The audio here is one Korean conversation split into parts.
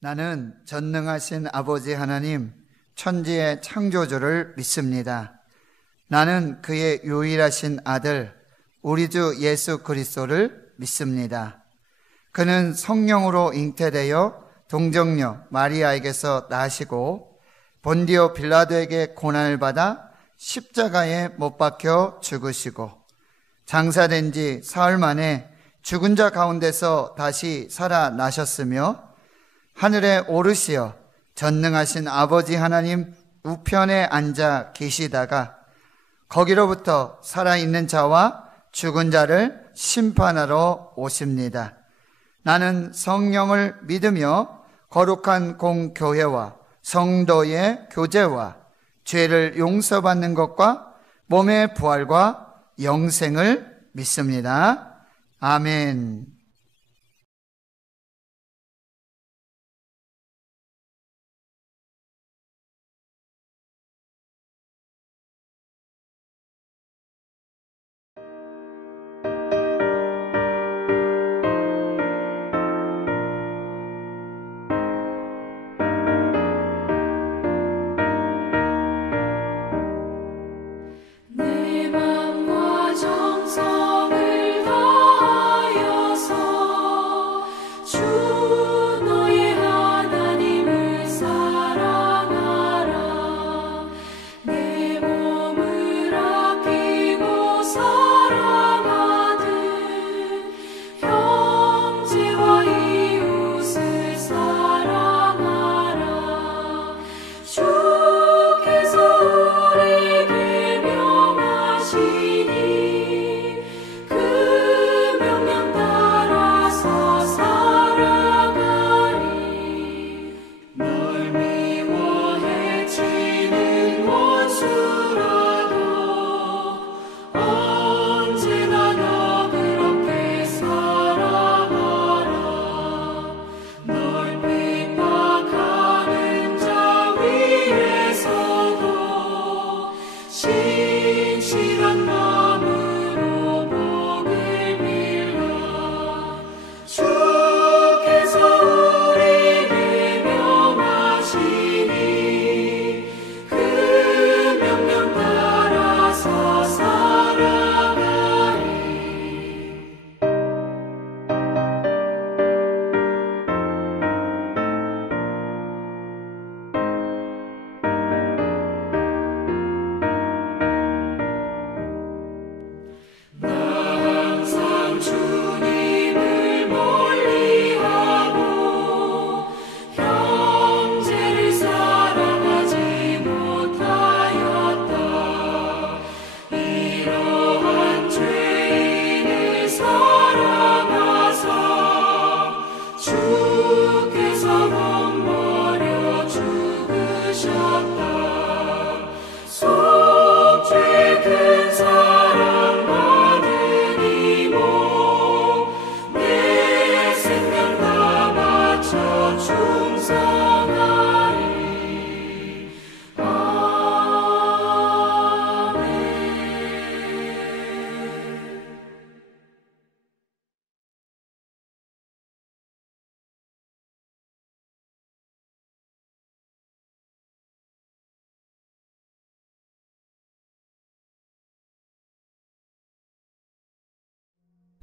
나는 전능하신 아버지 하나님, 천지의 창조주를 믿습니다. 나는 그의 유일하신 아들, 우리 주 예수 그리스도를 믿습니다. 그는 성령으로 잉태되어 동정녀 마리아에게서 나시고 본디오 빌라도에게 고난을 받아 십자가에 못 박혀 죽으시고 장사된 지 사흘 만에 죽은 자 가운데서 다시 살아나셨으며 하늘에 오르시어 전능하신 아버지 하나님 우편에 앉아 계시다가 거기로부터 살아있는 자와 죽은 자를 심판하러 오십니다. 나는 성령을 믿으며 거룩한 공교회와 성도의 교제와 죄를 용서받는 것과 몸의 부활과 영생을 믿습니다. 아멘.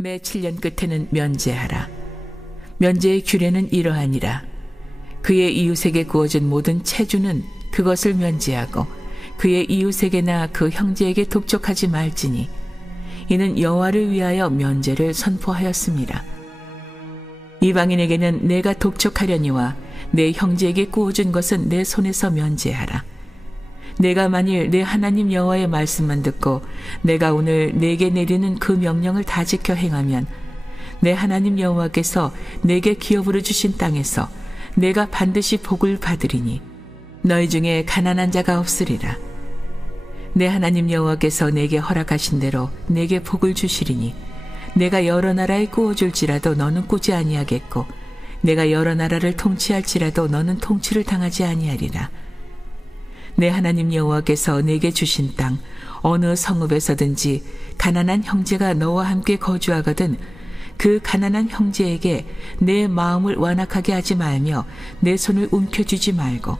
매 7년 끝에는 면제하라. 면제의 규례는 이러하니라. 그의 이웃에게 구워준 모든 채주는 그것을 면제하고 그의 이웃에게나 그 형제에게 독촉하지 말지니 이는 여호와를 위하여 면제를 선포하였습니다. 이방인에게는 내가 독촉하려니와 내 형제에게 구워준 것은 내 손에서 면제하라. 내가 만일 내 하나님 여호와의 말씀만 듣고 내가 오늘 내게 내리는 그 명령을 다 지켜 행하면 내 하나님 여호와께서 내게 기업으로 주신 땅에서 내가 반드시 복을 받으리니 너희 중에 가난한 자가 없으리라. 내 하나님 여호와께서 내게 허락하신 대로 내게 복을 주시리니 내가 여러 나라에 구워줄지라도 너는 꾸지 아니하겠고 내가 여러 나라를 통치할지라도 너는 통치를 당하지 아니하리라. 내 하나님 여호와께서 내게 주신 땅 어느 성읍에서든지 가난한 형제가 너와 함께 거주하거든 그 가난한 형제에게 내 마음을 완악하게 하지 말며 내 손을 움켜쥐지 말고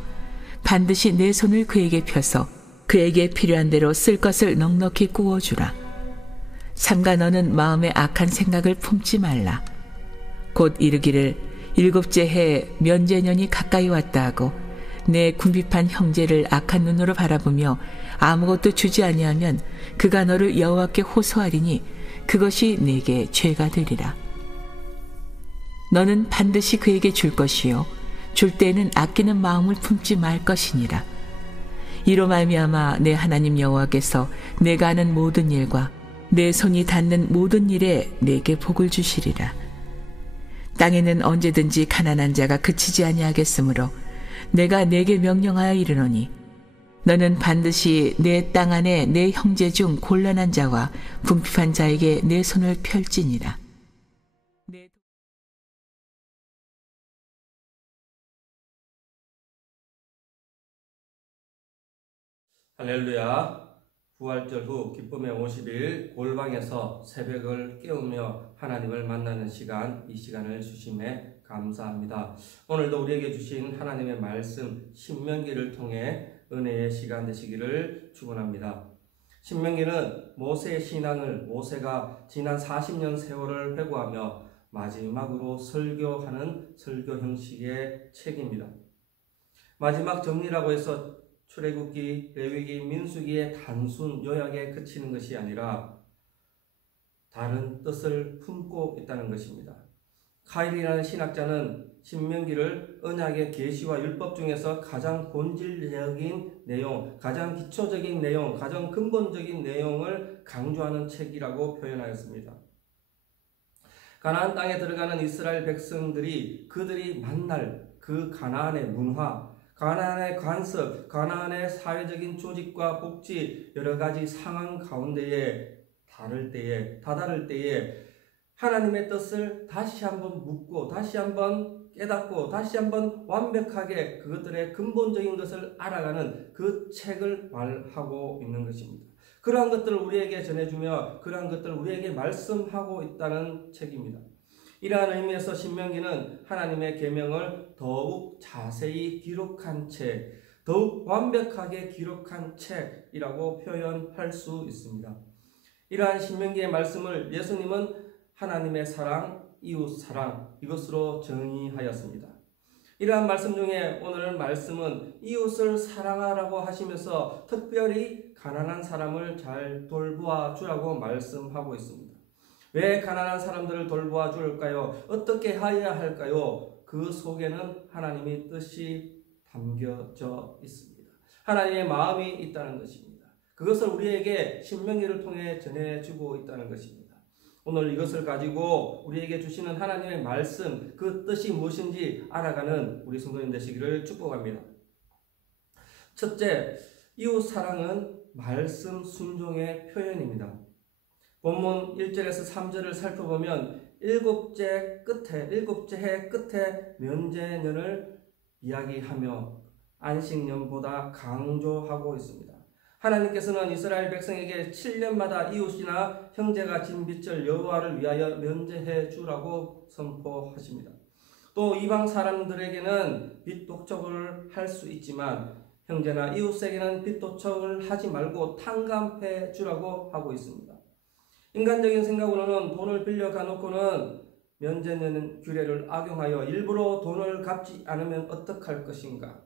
반드시 내 손을 그에게 펴서 그에게 필요한 대로 쓸 것을 넉넉히 구워주라. 삼가 너는 마음에 악한 생각을 품지 말라. 곧 이르기를 일곱째 해 면제년이 가까이 왔다 하고 내 궁핍한 형제를 악한 눈으로 바라보며 아무것도 주지 아니하면 그가 너를 여호와께 호소하리니 그것이 내게 죄가 되리라. 너는 반드시 그에게 줄 것이요 줄 때에는 아끼는 마음을 품지 말 것이니라. 이로 말미암아 내 하나님 여호와께서 내가 하는 모든 일과 내 손이 닿는 모든 일에 내게 복을 주시리라. 땅에는 언제든지 가난한 자가 그치지 아니하겠으므로 내가 내게 명령하여 이르노니 너는 반드시 내 땅 안에 내 형제 중 곤란한 자와 궁핍한 자에게 내 손을 펼지니라. 할렐루야. 부활절 후 기쁨의 50일 골방에서 새벽을 깨우며 하나님을 만나는 시간, 이 시간을 주심에 감사합니다. 오늘도 우리에게 주신 하나님의 말씀 신명기를 통해 은혜의 시간 되시기를 축원합니다. 신명기는 모세의 신앙을 모세가 지난 40년 세월을 회고하며 마지막으로 설교하는 설교 형식의 책입니다. 마지막 정리라고 해서 출애굽기, 레위기, 민수기의 단순 요약에 그치는 것이 아니라 다른 뜻을 품고 있다는 것입니다. 카일이라는 신학자는 신명기를 언약의 계시와 율법 중에서 가장 본질적인 내용, 가장 기초적인 내용, 가장 근본적인 내용을 강조하는 책이라고 표현하였습니다. 가나안 땅에 들어가는 이스라엘 백성들이 그들이 만날 그 가나안의 문화, 가나안의 관습, 가나안의 사회적인 조직과 복지, 여러 가지 상황 가운데에 다다를 때에 하나님의 뜻을 다시 한번 묻고 다시 한번 깨닫고 다시 한번 완벽하게 그것들의 근본적인 것을 알아가는 그 책을 말하고 있는 것입니다. 그러한 것들을 우리에게 전해주며 그러한 것들을 우리에게 말씀하고 있다는 책입니다. 이러한 의미에서 신명기는 하나님의 계명을 더욱 자세히 기록한 책, 더욱 완벽하게 기록한 책이라고 표현할 수 있습니다. 이러한 신명기의 말씀을 예수님은 하나님의 사랑, 이웃 사랑, 이것으로 정의하였습니다. 이러한 말씀 중에 오늘 말씀은 이웃을 사랑하라고 하시면서 특별히 가난한 사람을 잘 돌보아 주라고 말씀하고 있습니다. 왜 가난한 사람들을 돌보아 줄까요? 어떻게 하여야 할까요? 그 속에는 하나님의 뜻이 담겨져 있습니다. 하나님의 마음이 있다는 것입니다. 그것을 우리에게 신명기를 통해 전해주고 있다는 것입니다. 오늘 이것을 가지고 우리에게 주시는 하나님의 말씀, 그 뜻이 무엇인지 알아가는 우리 성도님 되시기를 축복합니다. 첫째, 이웃 사랑은 말씀 순종의 표현입니다. 본문 1절에서 3절을 살펴보면 일곱째 해 끝에 면제년을 이야기하며 안식년보다 강조하고 있습니다. 하나님께서는 이스라엘 백성에게 7년마다 이웃이나 형제가 진 빚을 여호와를 위하여 면제해 주라고 선포하십니다. 또 이방 사람들에게는 빚 독촉을 할 수 있지만 형제나 이웃에게는 빚 독촉을 하지 말고 탕감해 주라고 하고 있습니다. 인간적인 생각으로는 돈을 빌려가 놓고는 면제는 규례를 악용하여 일부러 돈을 갚지 않으면 어떡할 것인가?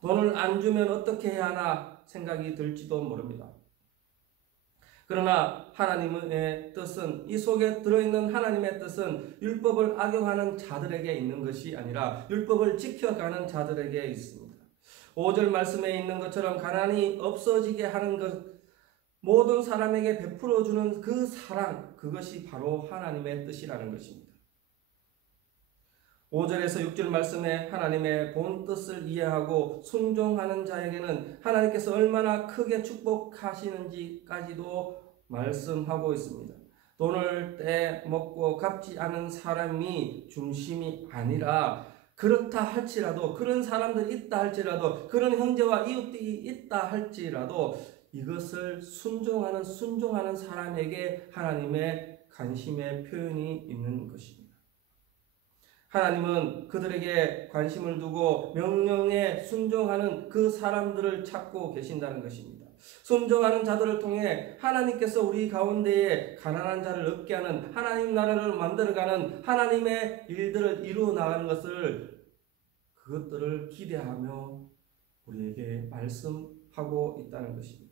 돈을 안 주면 어떻게 해야 하나 생각이 들지도 모릅니다. 그러나 하나님의 뜻은, 이 속에 들어있는 하나님의 뜻은 율법을 악용하는 자들에게 있는 것이 아니라 율법을 지켜가는 자들에게 있습니다. 5절 말씀에 있는 것처럼 가난이 없어지게 하는 것, 모든 사람에게 베풀어주는 그 사랑, 그것이 바로 하나님의 뜻이라는 것입니다. 5절에서 6절 말씀에 하나님의 본 뜻을 이해하고 순종하는 자에게는 하나님께서 얼마나 크게 축복하시는지까지도 말씀하고 있습니다. 돈을 떼먹고 갚지 않은 사람이 중심이 아니라 그렇다 할지라도, 그런 사람들이 있다 할지라도, 그런 형제와 이웃들이 있다 할지라도 이것을 순종하는 사람에게 하나님의 관심의 표현이 있는 것입니다. 하나님은 그들에게 관심을 두고 명령에 순종하는 그 사람들을 찾고 계신다는 것입니다. 순종하는 자들을 통해 하나님께서 우리 가운데에 가난한 자를 얻게 하는 하나님 나라를 만들어가는 하나님의 일들을 이루어 나가는 그것들을 기대하며 우리에게 말씀하고 있다는 것입니다.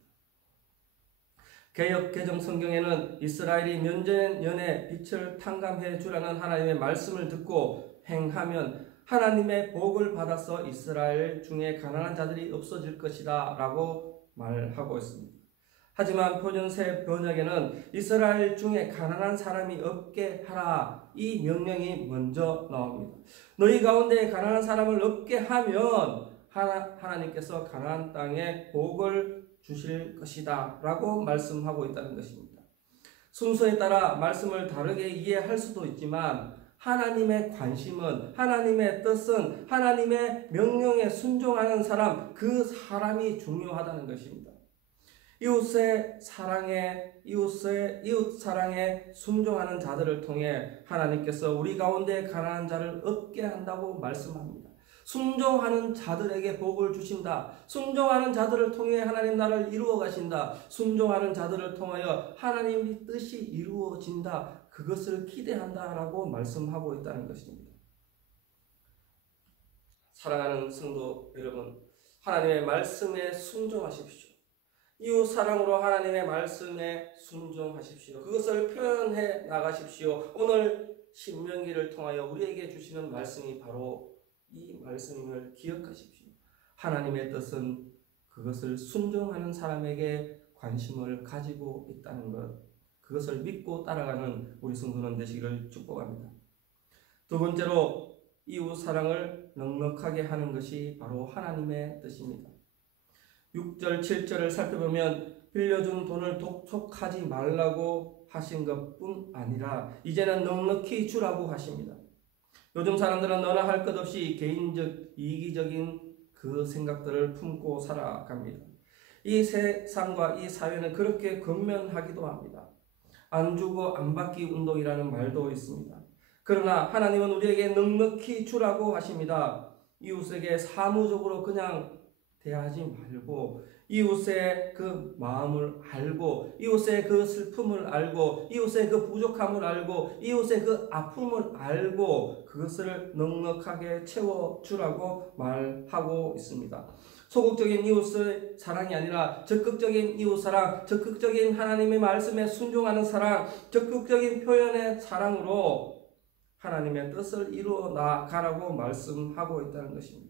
개역 개정 성경에는 이스라엘이 면전연의 빛을 탕감해 주라는 하나님의 말씀을 듣고 행하면 하나님의 복을 받아서 이스라엘 중에 가난한 자들이 없어질 것이다 라고 말하고 있습니다. 하지만 표준세 번역에는 이스라엘 중에 가난한 사람이 없게 하라, 이 명령이 먼저 나옵니다. 너희 가운데 가난한 사람을 없게 하면 하나님께서 가나안 땅에 복을 주실 것이다 라고 말씀하고 있다는 것입니다. 순서에 따라 말씀을 다르게 이해할 수도 있지만 하나님의 관심은, 하나님의 뜻은, 하나님의 명령에 순종하는 사람, 그 사람이 중요하다는 것입니다. 이웃 사랑에 순종하는 자들을 통해 하나님께서 우리 가운데 가난한 자를 얻게 한다고 말씀합니다. 순종하는 자들에게 복을 주신다. 순종하는 자들을 통해 하나님 나라를 이루어 가신다. 순종하는 자들을 통하여 하나님의 뜻이 이루어진다. 그것을 기대한다라고 말씀하고 있다는 것입니다. 사랑하는 성도 여러분, 하나님의 말씀에 순종하십시오. 이웃 사랑으로 하나님의 말씀에 순종하십시오. 그것을 표현해 나가십시오. 오늘 신명기를 통하여 우리에게 주시는 말씀이 바로 이 말씀임을 기억하십시오. 하나님의 뜻은 그것을 순종하는 사람에게 관심을 가지고 있다는 것, 그것을 믿고 따라가는 우리 성도는 되시기를 축복합니다. 두 번째로 이웃 사랑을 넉넉하게 하는 것이 바로 하나님의 뜻입니다. 6절 7절을 살펴보면 빌려준 돈을 독촉하지 말라고 하신 것뿐 아니라 이제는 넉넉히 주라고 하십니다. 요즘 사람들은 너나 할 것 없이 개인적 이기적인 그 생각들을 품고 살아갑니다. 이 세상과 이 사회는 그렇게 근면하기도 합니다. 안 주고 안 받기 운동이라는 말도 있습니다. 그러나 하나님은 우리에게 넉넉히 주라고 하십니다. 이웃에게 사무적으로 그냥 대하지 말고 이웃의 그 마음을 알고 이웃의 그 슬픔을 알고 이웃의 그 부족함을 알고 이웃의 그 아픔을 알고 그것을 넉넉하게 채워주라고 말하고 있습니다. 소극적인 이웃의 사랑이 아니라 적극적인 이웃 사랑, 적극적인 하나님의 말씀에 순종하는 사랑, 적극적인 표현의 사랑으로 하나님의 뜻을 이루어 나가라고 말씀하고 있다는 것입니다.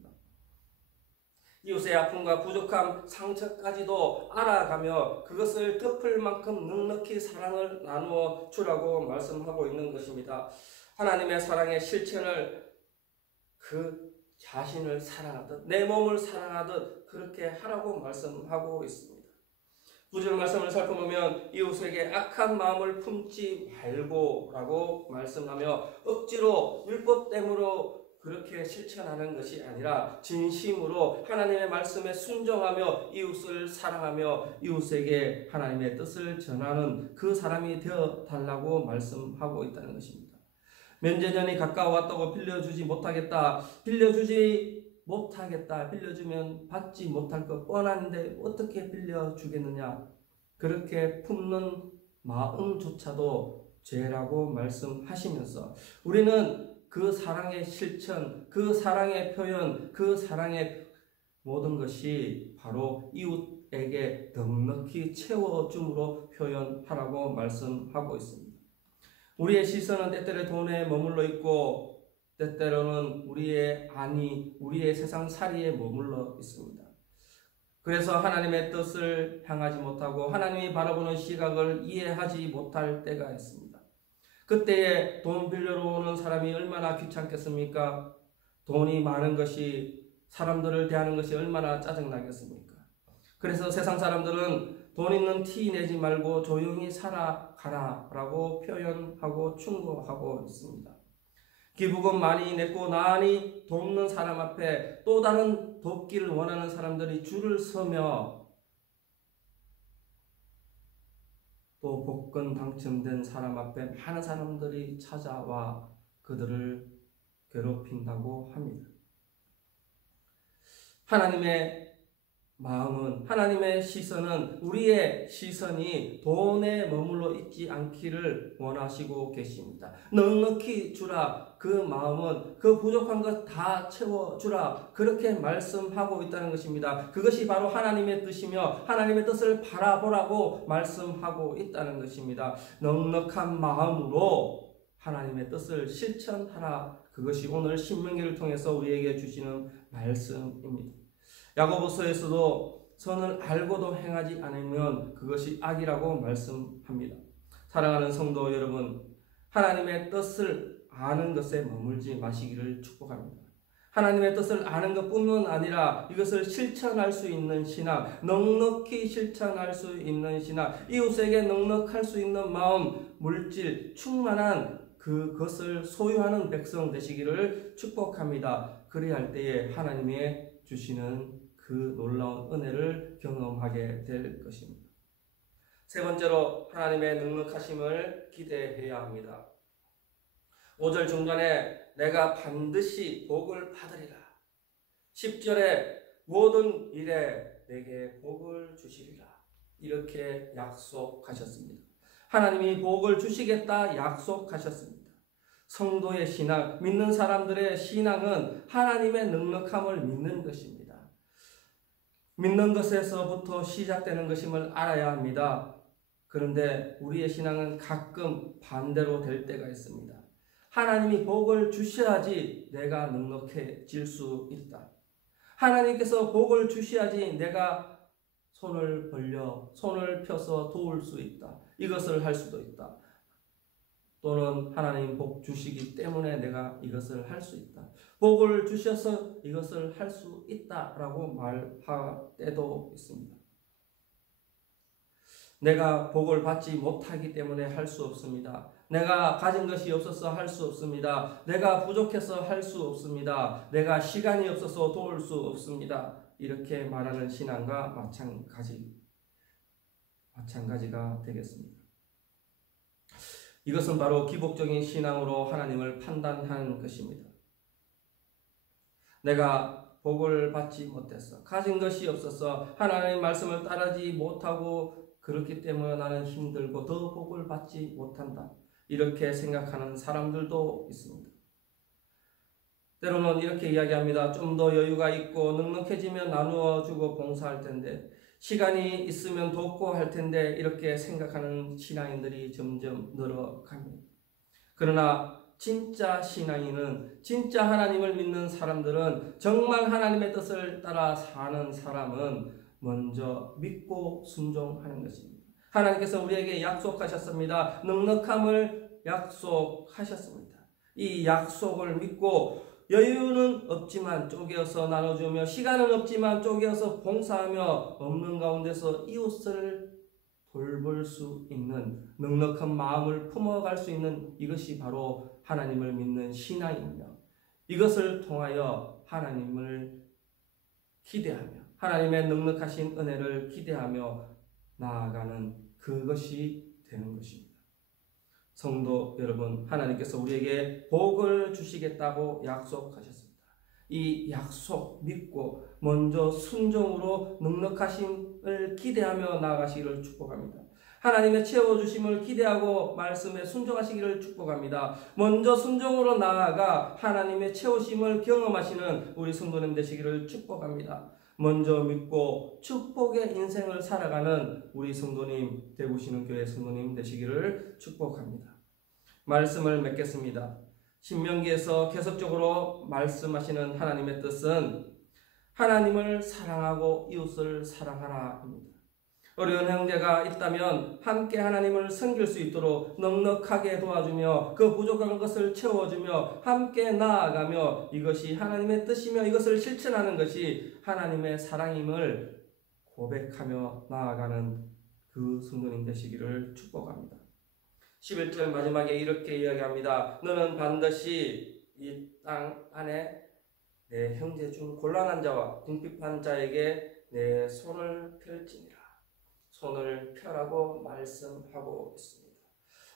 이웃의 아픔과 부족함, 상처까지도 알아가며 그것을 덮을 만큼 넉넉히 사랑을 나누어 주라고 말씀하고 있는 것입니다. 하나님의 사랑의 실천을 그 자신을 사랑하듯 내 몸을 사랑하듯 그렇게 하라고 말씀하고 있습니다. 9절 말씀을 살펴보면 이웃에게 악한 마음을 품지 말고 라고 말씀하며 억지로 율법됨으로 그렇게 실천하는 것이 아니라 진심으로 하나님의 말씀에 순종하며 이웃을 사랑하며 이웃에게 하나님의 뜻을 전하는 그 사람이 되어 달라고 말씀하고 있다는 것입니다. 면제전이 가까워왔다고 빌려주지 못하겠다. 빌려주면 받지 못할 것 뻔한데 어떻게 빌려주겠느냐. 그렇게 품는 마음조차도 죄라고 말씀하시면서 우리는 그 사랑의 실천, 그 사랑의 표현, 그 사랑의 모든 것이 바로 이웃에게 넉넉히 채워줌으로 표현하라고 말씀하고 있습니다. 우리의 시선은 때때로 돈에 머물러 있고 때때로는 우리의 세상살이에 머물러 있습니다. 그래서 하나님의 뜻을 향하지 못하고 하나님이 바라보는 시각을 이해하지 못할 때가 있습니다. 그때에 돈 빌려러 오는 사람이 얼마나 귀찮겠습니까? 돈이 많은 것이 사람들을 대하는 것이 얼마나 짜증나겠습니까? 그래서 세상 사람들은 돈 있는 티 내지 말고 조용히 살아가라 라고 표현하고 충고하고 있습니다. 기부금 많이 냈고 나니 돕는 사람 앞에 또 다른 돕기를 원하는 사람들이 줄을 서며 또 복권 당첨된 사람 앞에 많은 사람들이 찾아와 그들을 괴롭힌다고 합니다. 하나님의 마음은, 하나님의 시선은 우리의 시선이 돈에 머물러 있지 않기를 원하시고 계십니다. 넉넉히 주라. 그 마음은 그 부족한 것 다 채워주라. 그렇게 말씀하고 있다는 것입니다. 그것이 바로 하나님의 뜻이며 하나님의 뜻을 바라보라고 말씀하고 있다는 것입니다. 넉넉한 마음으로 하나님의 뜻을 실천하라. 그것이 오늘 신명기를 통해서 우리에게 주시는 말씀입니다. 야고보서에서도 선을 알고도 행하지 않으면 그것이 악이라고 말씀합니다. 사랑하는 성도 여러분, 하나님의 뜻을 아는 것에 머물지 마시기를 축복합니다. 하나님의 뜻을 아는 것뿐만 아니라 이것을 실천할 수 있는 신앙, 넉넉히 실천할 수 있는 신앙, 이웃에게 넉넉할 수 있는 마음, 물질, 충만한 그것을 소유하는 백성 되시기를 축복합니다. 그리할 때에 하나님의 주시는 그 놀라운 은혜를 경험하게 될 것입니다. 세 번째로 하나님의 넉넉하심을 기대해야 합니다. 5절 중간에 내가 반드시 복을 받으리라. 10절에 모든 일에 내게 복을 주시리라. 이렇게 약속하셨습니다. 하나님이 복을 주시겠다 약속하셨습니다. 성도의 신앙, 믿는 사람들의 신앙은 하나님의 넉넉함을 믿는 것입니다. 믿는 것에서부터 시작되는 것임을 알아야 합니다. 그런데 우리의 신앙은 가끔 반대로 될 때가 있습니다. 하나님이 복을 주셔야지 내가 넉넉해질 수 있다. 하나님께서 복을 주셔야지 내가 손을 펴서 도울 수 있다. 이것을 할 수도 있다. 또는 하나님 복 주시기 때문에 내가 이것을 할 수 있다. 복을 주셔서 이것을 할 수 있다라고 말할 때도 있습니다. 내가 복을 받지 못하기 때문에 할 수 없습니다. 내가 가진 것이 없어서 할 수 없습니다. 내가 부족해서 할 수 없습니다. 내가 시간이 없어서 도울 수 없습니다. 이렇게 말하는 신앙과 마찬가지가 되겠습니다. 이것은 바로 기복적인 신앙으로 하나님을 판단하는 것입니다. 내가 복을 받지 못해서, 가진 것이 없어서 하나님의 말씀을 따르지 못하고 그렇기 때문에 나는 힘들고 더 복을 받지 못한다. 이렇게 생각하는 사람들도 있습니다. 때로는 이렇게 이야기합니다. 좀 더 여유가 있고 넉넉해지면 나누어 주고 봉사할 텐데, 시간이 있으면 돕고 할 텐데, 이렇게 생각하는 신앙인들이 점점 늘어갑니다. 그러나 진짜 신앙인은, 진짜 하나님을 믿는 사람들은, 정말 하나님의 뜻을 따라 사는 사람은 먼저 믿고 순종하는 것입니다. 하나님께서 우리에게 약속하셨습니다. 넉넉함을 약속하셨습니다. 이 약속을 믿고 여유는 없지만 쪼개어서 나눠주며, 시간은 없지만 쪼개어서 봉사하며, 없는 가운데서 이웃을 돌볼 수 있는 넉넉한 마음을 품어갈 수 있는 이것이 바로 하나님을 믿는 신앙이며, 이것을 통하여 하나님을 기대하며 하나님의 넉넉하신 은혜를 기대하며 나아가는 그것이 되는 것입니다. 성도 여러분, 하나님께서 우리에게 복을 주시겠다고 약속하셨습니다. 이 약속 믿고 먼저 순종으로 넉넉하심을 기대하며 나아가시기를 축복합니다. 하나님의 채워주심을 기대하고 말씀에 순종하시기를 축복합니다. 먼저 순종으로 나아가 하나님의 채우심을 경험하시는 우리 성도님 되시기를 축복합니다. 먼저 믿고 축복의 인생을 살아가는 우리 성도님, 대구시는 교회 성도님 되시기를 축복합니다. 말씀을 맺겠습니다. 신명기에서 계속적으로 말씀하시는 하나님의 뜻은 하나님을 사랑하고 이웃을 사랑하라입니다. 어려운 형제가 있다면 함께 하나님을 섬길 수 있도록 넉넉하게 도와주며 그 부족한 것을 채워주며 함께 나아가며, 이것이 하나님의 뜻이며 이것을 실천하는 것이 하나님의 사랑임을 고백하며 나아가는 그 성도님 되시기를 축복합니다. 11절 마지막에 이렇게 이야기합니다. 너는 반드시 이 땅 안에 내 형제 중 곤란한 자와 궁핍한 자에게 내 손을 펼지니라. 손을 펴라고 말씀하고 있습니다.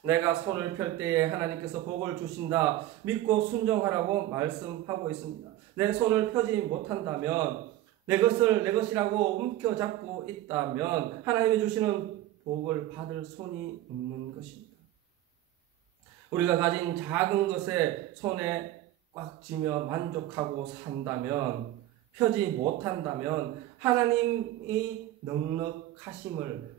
내가 손을 펼 때에 하나님께서 복을 주신다 믿고 순종하라고 말씀하고 있습니다. 내 손을 펴지 못한다면, 내 것이라고 움켜잡고 있다면 하나님이 주시는 복을 받을 손이 없는 것입니다. 우리가 가진 작은 것에 손에 꽉 쥐며 만족하고 산다면, 펴지 못한다면 하나님의 넉넉하심을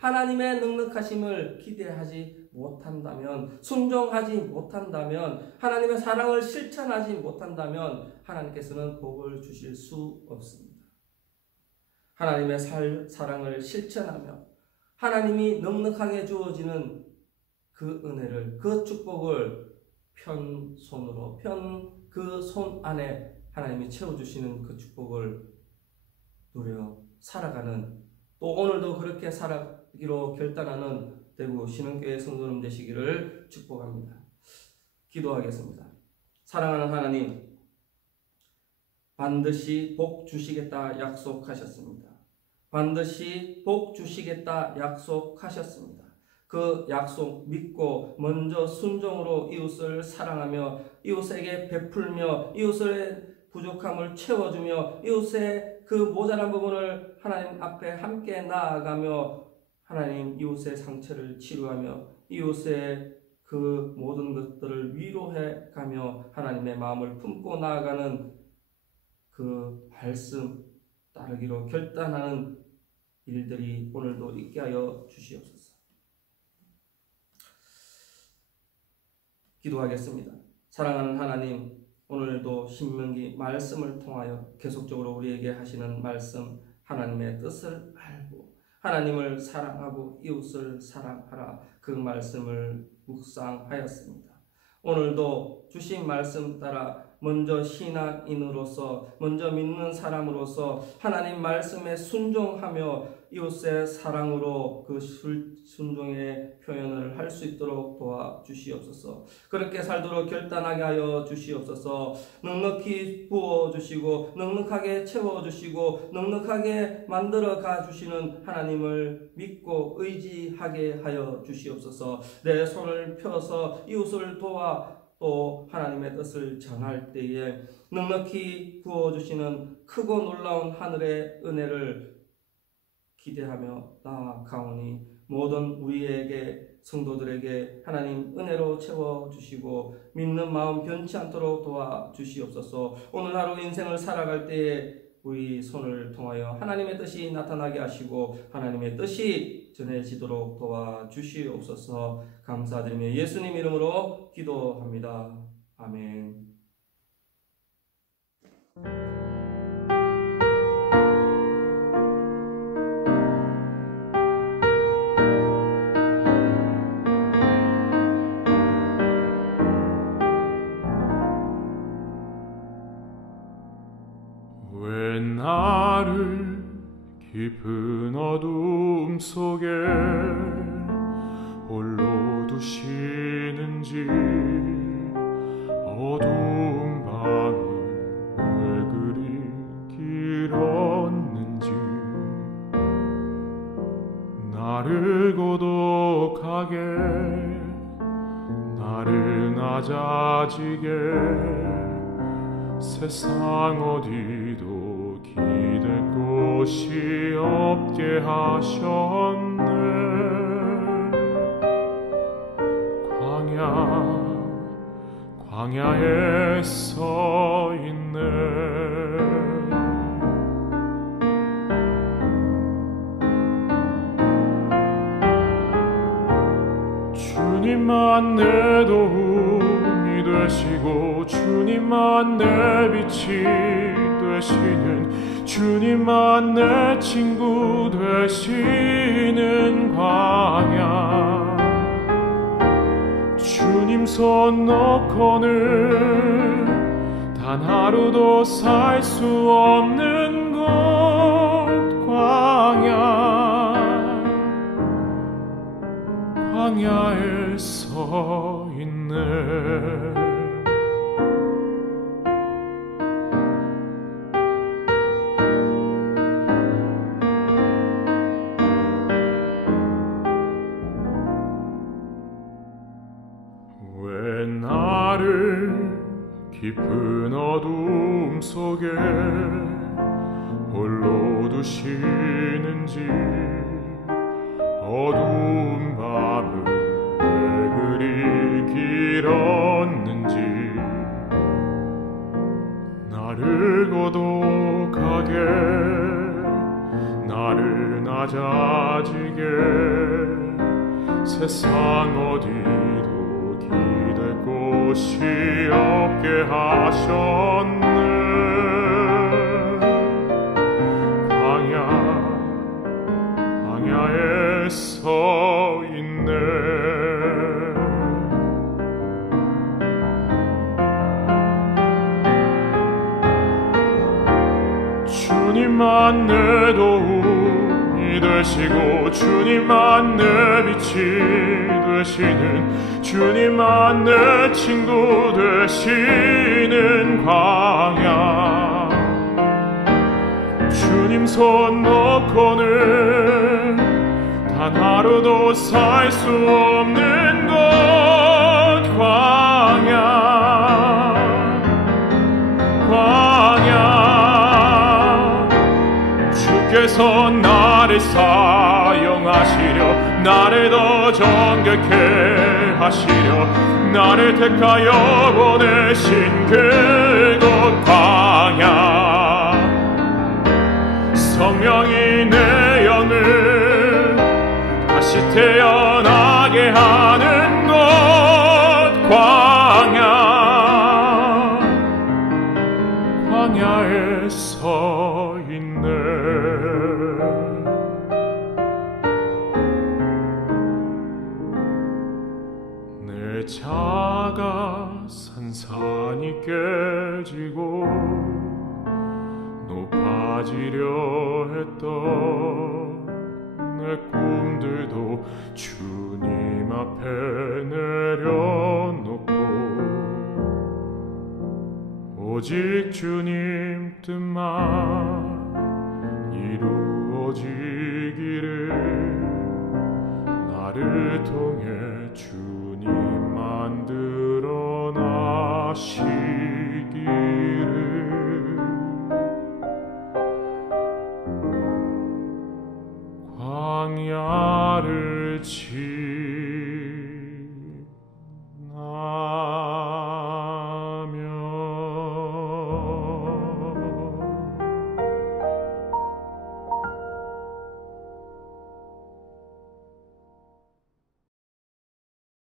기대하지 못한다면, 순종하지 못한다면, 하나님의 사랑을 실천하지 못한다면 하나님께서는 복을 주실 수 없습니다. 하나님의 사랑을 실천하며 하나님이 넉넉하게 주어지는 그 은혜를, 그 축복을 편 손으로, 그 손 안에 하나님이 채워주시는 그 축복을 누려 살아가는, 또 오늘도 그렇게 살아기로 결단하는 대구 신흥교회 성도님 되시기를 축복합니다. 기도하겠습니다. 사랑하는 하나님, 반드시 복 주시겠다 약속하셨습니다. 반드시 복 주시겠다 약속하셨습니다. 그 약속 믿고 먼저 순종으로 이웃을 사랑하며 이웃에게 베풀며 이웃의 부족함을 채워주며 이웃의 그 모자란 부분을 하나님 앞에 함께 나아가며 하나님 이웃의 상처를 치료하며 이웃의 그 모든 것들을 위로해 가며 하나님의 마음을 품고 나아가는 그 말씀 따르기로 결단하는 일들이 오늘도 있게 하여 주시옵소서. 기도하겠습니다. 사랑하는 하나님, 오늘도 신명기 말씀을 통하여 계속적으로 우리에게 하시는 말씀, 하나님의 뜻을 알고 하나님을 사랑하고 이웃을 사랑하라, 그 말씀을 묵상하였습니다. 오늘도 주신 말씀 따라 먼저 신앙인으로서, 먼저 믿는 사람으로서 하나님 말씀에 순종하며 이웃의 사랑으로 그 순종의 표현을 할 수 있도록 도와주시옵소서. 그렇게 살도록 결단하게 하여 주시옵소서. 넉넉히 부어주시고 넉넉하게 채워주시고 넉넉하게 만들어 가주시는 하나님을 믿고 의지하게 하여 주시옵소서. 내 손을 펴서 이웃을 도와 또 하나님의 뜻을 전할 때에 넉넉히 부어주시는 크고 놀라운 하늘의 은혜를 기대하며 나아가오니 모든 우리에게 성도들에게 하나님 은혜로 채워주시고 믿는 마음 변치 않도록 도와주시옵소서. 오늘 하루 인생을 살아갈 때에 우리 손을 통하여 하나님의 뜻이 나타나게 하시고 하나님의 뜻이 전해지도록 도와주시옵소서. 감사드리며 예수님 이름으로 기도합니다. 아멘. 왜 나를 깊은 어둠 속에 홀로 두시는지, 어두운 밤은 왜 그리 길었는지, 나를 고독하게, 나를 낮아지게 세상 어디도 기댈 곳이 없게 하셨네. 광야에 서 있네. 주님만 내 도움이 되시고 주님만 내 빛이 되시는, 주님만 내 친구 되시는 광야, 주님 손 놓고는 단 하루도 살 수 없는 곳 광야에 서 있네. 깊은 어둠 속에 홀로 두시는지, 어두운 밤은 왜 그리 길었는지, 나를 고독하게, 나를 낮아지게, 세상 어디도 기댈 곳이 없게 하셨네. 광야에 서 있네. 주님만 내 도움이 되시고, 주님만 내 빛이 되시는, 주님만 내 친구 되시는 광야. 주님 손 놓고는 단 하루도 살 수 없는 곳, 광야, 광야. 주께서 나를 사용하시려, 나를 더 정결케 하시려, 나를 택하여 보내신 그곳 광야. 성령이 내 영을 다시 태어나게 하는 곳, 광야. 광야에 서 있네. 내 자가 산산이 깨지고 높아지려 했던 내 꿈들도 주님 앞에 내려놓고, 오직 주님 뜻만 이루어지기를, 나를 통해 주님 만들어 나시